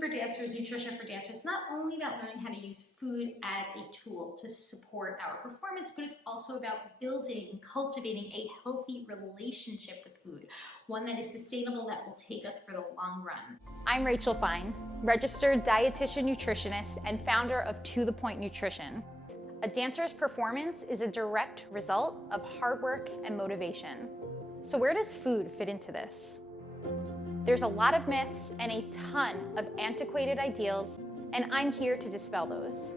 for dancers, nutrition for dancers, it's not only about learning how to use food as a tool to support our performance, but it's also about building and cultivating a healthy relationship with food, one that is sustainable, that will take us for the long run. I'm Rachel Fine, registered dietitian nutritionist and founder of To The Point Nutrition. A dancer's performance is a direct result of hard work and motivation. So where does food fit into this? There's a lot of myths and a ton of antiquated ideals, and I'm here to dispel those.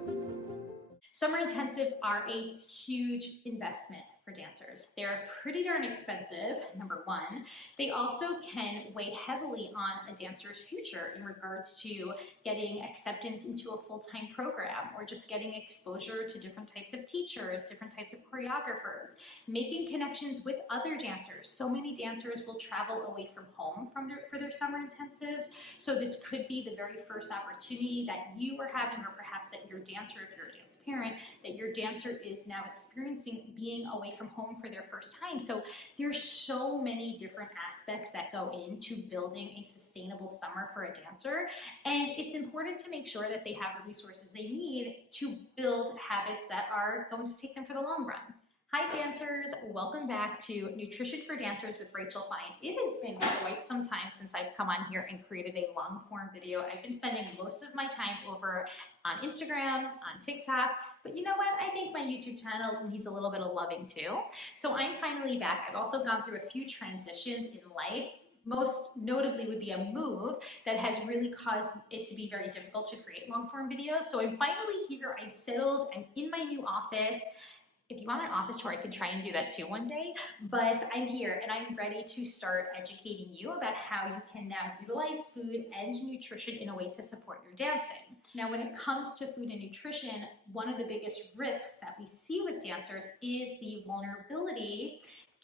Summer intensive are a huge investment for dancers. They're pretty darn expensive, number one. They also can weigh heavily on a dancer's future in regards to getting acceptance into a full-time program or just getting exposure to different types of teachers, different types of choreographers, making connections with other dancers. So many dancers will travel away from home for their summer intensives. So this could be the very first opportunity that you are having, or perhaps that your dancer, if you're a dance parent, that your dancer is now experiencing being away from home for their first time. So there's so many different aspects that go into building a sustainable summer for a dancer. And it's important to make sure that they have the resources they need to build habits that are going to take them for the long run. Hi dancers, welcome back to Nutrition for Dancers with Rachel Fine. It has been quite some time since I've come on here and created a long form video. I've been spending most of my time over on Instagram, on TikTok, but you know what? I think my YouTube channel needs a little bit of loving too. So I'm finally back. I've also gone through a few transitions in life. Most notably would be a move that has really caused it to be very difficult to create long form videos. So I'm finally here, I'm settled, I'm in my new office. If you want an office tour, I can try and do that too one day, but I'm here and I'm ready to start educating you about how you can now utilize food and nutrition in a way to support your dancing. Now, when it comes to food and nutrition, one of the biggest risks that we see with dancers is the vulnerability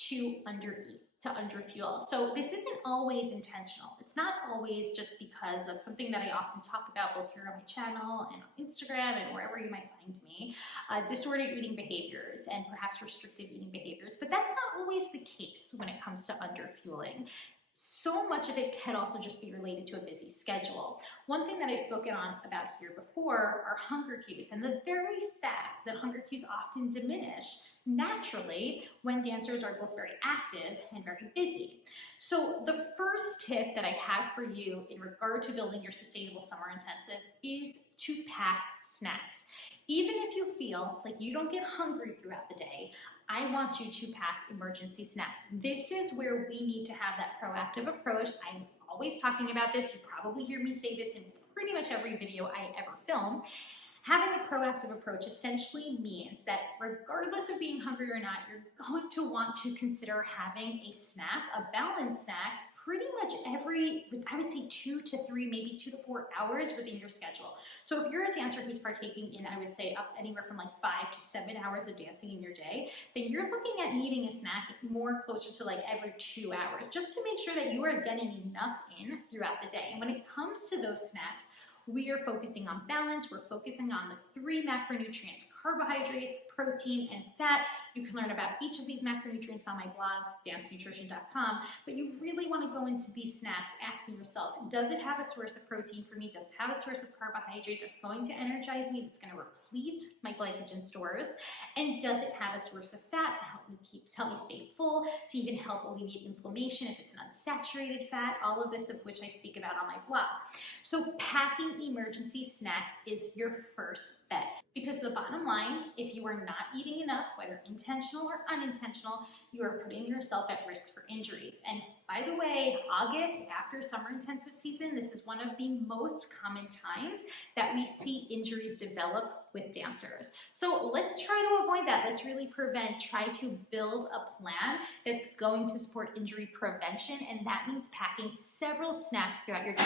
to undereat, to underfuel. So this isn't always intentional. It's not always just because of something that I often talk about both here on my channel and on Instagram and wherever you might find me, disordered eating behaviors and perhaps restrictive eating behaviors. But that's not always the case when it comes to underfueling. So much of it can also just be related to a busy schedule. One thing that I've spoken on about here before are hunger cues, and the very fact that hunger cues often diminish naturally when dancers are both very active and very busy. So the first tip that I have for you in regard to building your sustainable summer intensive is to pack snacks. Even if you feel like you don't get hungry throughout the day, I want you to pack emergency snacks. This is where we need to have that proactive approach. I'm always talking about this. You probably hear me say this in pretty much every video I ever film. Having a proactive approach essentially means that regardless of being hungry or not, you're going to want to consider having a snack, a balanced snack, pretty much every, I would say 2 to 3, maybe 2 to 4 hours within your schedule. So if you're a dancer who's partaking in, I would say up anywhere from like 5 to 7 hours of dancing in your day, then you're looking at needing a snack more closer to like every 2 hours, just to make sure that you are getting enough in throughout the day. And when it comes to those snacks, we are focusing on balance. We're focusing on the 3 macronutrients: carbohydrates, protein, and fat. You can learn about each of these macronutrients on my blog, dancenutrition.com, but you really want to go into these snacks asking yourself, does it have a source of protein for me? Does it have a source of carbohydrate that's going to energize me, that's going to replete my glycogen stores? And does it have a source of fat to help me stay full, to even help alleviate inflammation if it's an unsaturated fat? All of this of which I speak about on my blog. So packing emergency snacks is your first bet, because the bottom line, if you are not eating enough, whether intentional or unintentional, you are putting yourself at risk for injuries. And by the way, August, after summer intensive season, this is one of the most common times that we see injuries develop with dancers. So let's try to avoid that. Let's really try to build a plan that's going to support injury prevention, and that means packing several snacks throughout your day.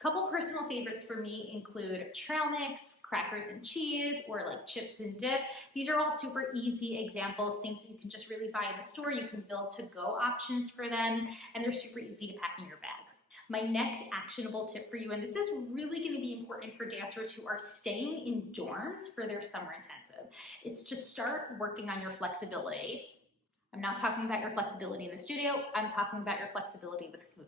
Couple personal favorites for me include trail mix, crackers and cheese, or like chips and dip. These are all super easy examples, things that you can just really buy in the store. You can build to-go options for them, and they're super easy to pack in your bag. My next actionable tip for you, and this is really going to be important for dancers who are staying in dorms for their summer intensive, it's to start working on your flexibility. I'm not talking about your flexibility in the studio, I'm talking about your flexibility with food.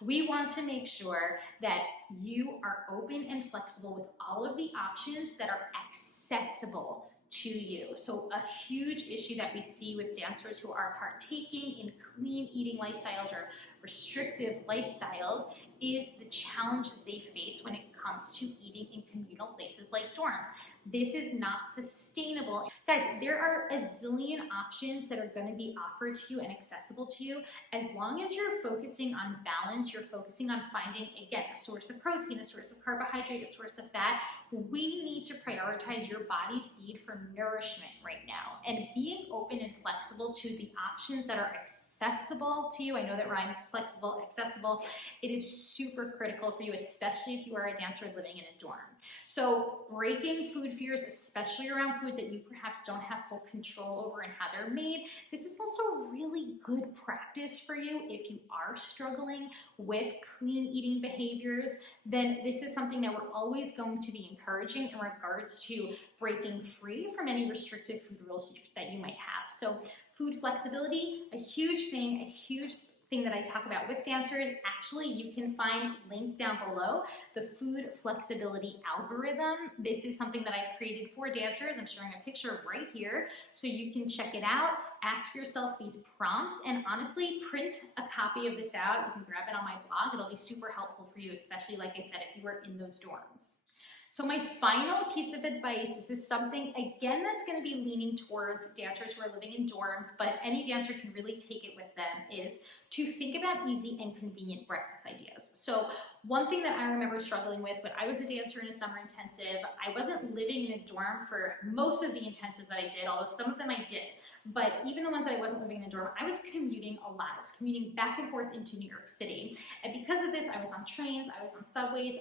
We want to make sure that you are open and flexible with all of the options that are accessible to you. So a huge issue that we see with dancers who are partaking in clean eating lifestyles or restrictive lifestyles is the challenges they face when it comes to eating in communal places like dorms. This is not sustainable. Guys, there are a zillion options that are going to be offered to you and accessible to you as long as you're focusing on balance, you're focusing on finding, again, a source of protein, a source of carbohydrate, a source of fat. We need to prioritize your body's need for nourishment right now, and being open and flexible to the options that are accessible to you. I know that rhymes, flexible, accessible. It is super critical for you, especially if you are a dancer living in a dorm. So breaking food fears, especially around foods that you perhaps don't have full control over and how they're made. This is also really good practice for you if you are struggling with clean eating behaviors. Then this is something that we're always going to be encouraging in regards to breaking free from any restrictive food rules that you might have. So food flexibility, a huge thing that I talk about with dancers. Actually, you can find linked down below the food flexibility algorithm. This is something that I've created for dancers. I'm showing a picture right here so you can check it out. Ask yourself these prompts and honestly print a copy of this out. You can grab it on my blog. It'll be super helpful for you, especially like I said, if you were in those dorms. So my final piece of advice, this is something, again, that's going to be leaning towards dancers who are living in dorms, but any dancer can really take it with them, is to think about easy and convenient breakfast ideas. So one thing that I remember struggling with when I was a dancer in a summer intensive, I wasn't living in a dorm for most of the intensives that I did, although some of them I did. But even the ones that I wasn't living in a dorm, I was commuting a lot. I was commuting back and forth into New York City. And because of this, I was on trains, I was on subways.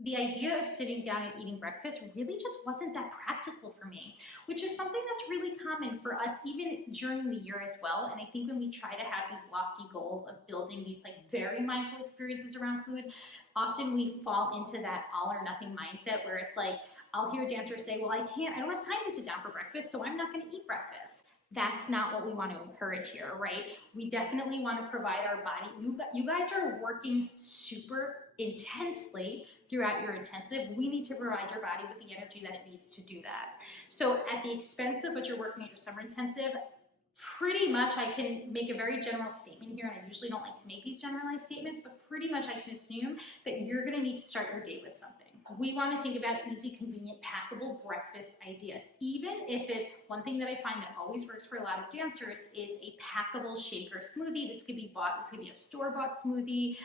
The idea of sitting down and eating breakfast really just wasn't that practical for me, which is something that's really common for us even during the year as well. And I think when we try to have these lofty goals of building these like very mindful experiences around food, often we fall into that all or nothing mindset where it's like, I'll hear dancers say, well, I don't have time to sit down for breakfast, so I'm not going to eat breakfast. That's not what we want to encourage here, right? We definitely want to provide our body. You guys are working super intensely throughout your intensive. We need to provide your body with the energy that it needs to do that. So at the expense of what you're working at your summer intensive, pretty much I can make a very general statement here, and I usually don't like to make these generalized statements, but pretty much I can assume that you're going to need to start your day with something. We want to think about easy, convenient, packable breakfast ideas. Even if it's one thing that I find that always works for a lot of dancers is a packable shake or smoothie. This could be a store-bought smoothie,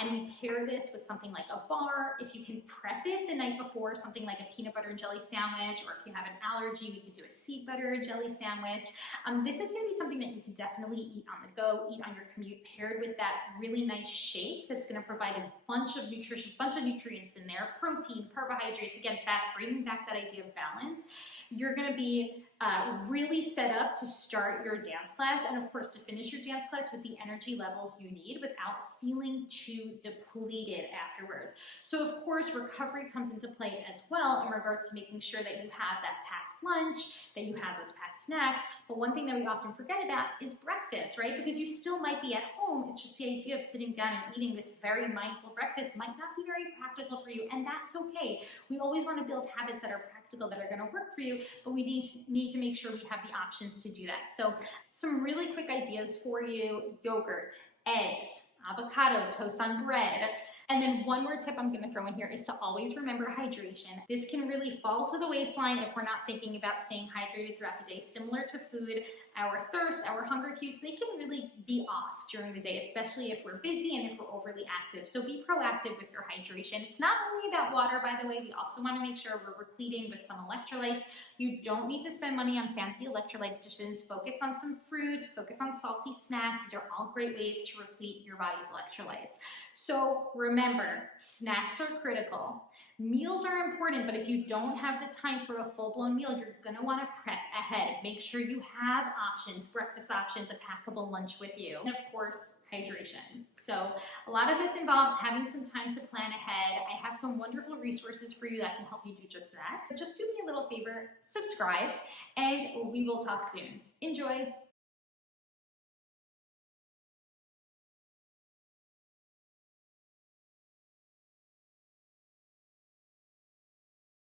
and we pair this with something like a bar. If you can prep it the night before, something like a peanut butter and jelly sandwich, or if you have an allergy, we could do a seed butter and jelly sandwich. This is going to be something that you can definitely eat on the go, eat on your commute, paired with that really nice shake that's going to provide a bunch of nutrients in there, protein, carbohydrates, again, fats, bringing back that idea of balance. You're going to be really set up to start your dance class, and of course to finish your dance class with the energy levels you need without feeling too depleted afterwards. So of course recovery comes into play as well in regards to making sure that you have that packed lunch, that you have those packed snacks. But one thing that we often forget about is breakfast, right? Because you still might be at home. It's just the idea of sitting down and eating this very mindful breakfast might not be very practical for you, and that's okay. We always want to build habits that are practical, that are going to work for you, but we need to make sure we have the options to do that. So some really quick ideas for you: yogurt, eggs, avocado, toast on bread. And then one more tip I'm going to throw in here is to always remember hydration. This can really fall to the waistline if we're not thinking about staying hydrated throughout the day. Similar to food, our thirst, our hunger cues, they can really be off during the day, especially if we're busy and if we're overly active. So be proactive with your hydration. It's not only about water, by the way. We also want to make sure we're repleting with some electrolytes. You don't need to spend money on fancy electrolyte additions. Focus on some fruit, focus on salty snacks. These are all great ways to replete your body's electrolytes. So remember, snacks are critical. Meals are important, but if you don't have the time for a full-blown meal, you're gonna wanna prep ahead. Make sure you have options, breakfast options, a packable lunch with you. And of course, hydration. So a lot of this involves having some time to plan ahead. I have some wonderful resources for you that can help you do just that. So just do me a little favor, subscribe, and we will talk soon. Enjoy.